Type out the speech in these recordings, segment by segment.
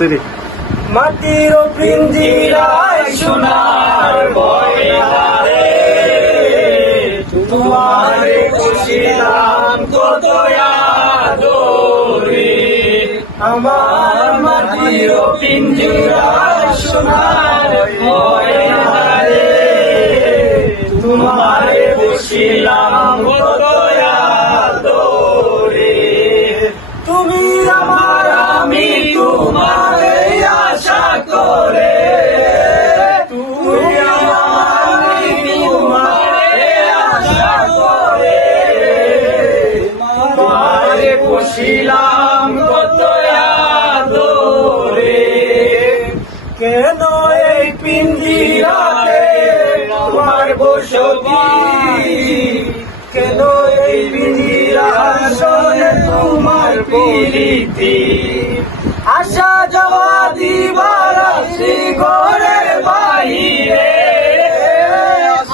মাটির পিঞ্জিরায় সোনার ময়না রে, তোমারে পুষিলাম কত আদরে। আমার মাটির পিঞ্জিরায় সোনার ময়না রে, তোমারে পুষিলাম কত আদরে। তুমি আমার আমি তোমারে আশা করে, তুমি আমার আমি তোমারে আশা করে, তোমারে পুষিলাম কত আদরে। কেন এই পিঞ্জিরাতে তোমার বসতি, কেন এই পিঞ্জিরার সনে তোমার প্রীতি। আশা যাওয়া দিবার আসি ঘরের বাহিরে,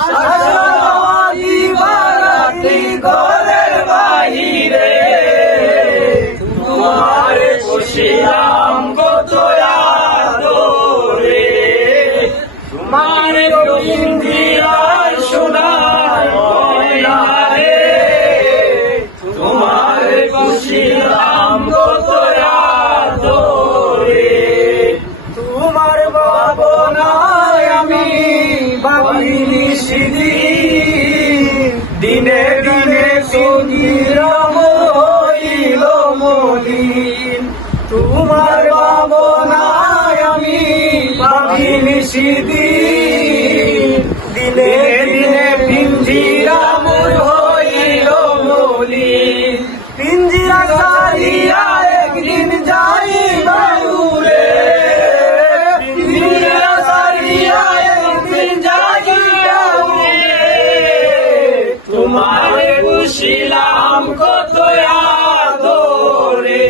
আশা যাওয়া দিবার আসি ঘরের বাহিরে। তোমার পুষিলাম কত আদরে, তোমার পিঞ্জিরার সোনার ময়না রে, তোমার পুষিলাম কত আদরে। তোমার ভাবনায় আমি ভাবিনি সেদিন, দিনে দিনে সুন্দর হইল মলিন। তোমার ভাবনায় আমি ভাবিনি সেদিন, দিনে দিনে পিঞ্জিরা মোর হইল মলিন। পিঞ্জিরা সারিয়া একদিন যাইবা উড়ে, পিঞ্জিরা সারিয়া একদিন যাইবা উড়ে। তোমারে পুষিলাম কত আদরে,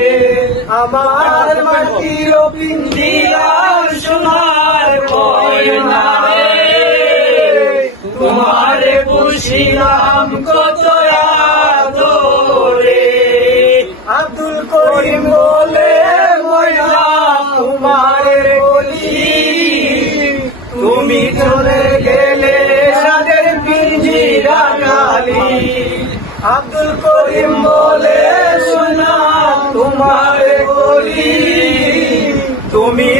আমার মাটির পিঞ্জিরার সোনার ময়না রে, তোমারে পুষিলাম কত আদরে। আব্দুল করিম বলে ময়না তোমারে বলি, তুমি চলে গেলে সাদের পিঞ্জিরা খালি। আব্দুল করিম বলে সোনা তোমারে বলি, তুমি